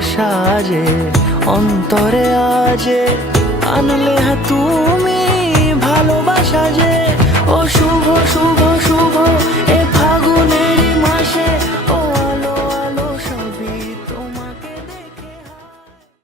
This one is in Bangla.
সাজে অন্তরে আজে আনলে তুমি ভালোবাসা যে। ও শুভ শুভ শুভ এ ফাগুনেরই মাসে, ও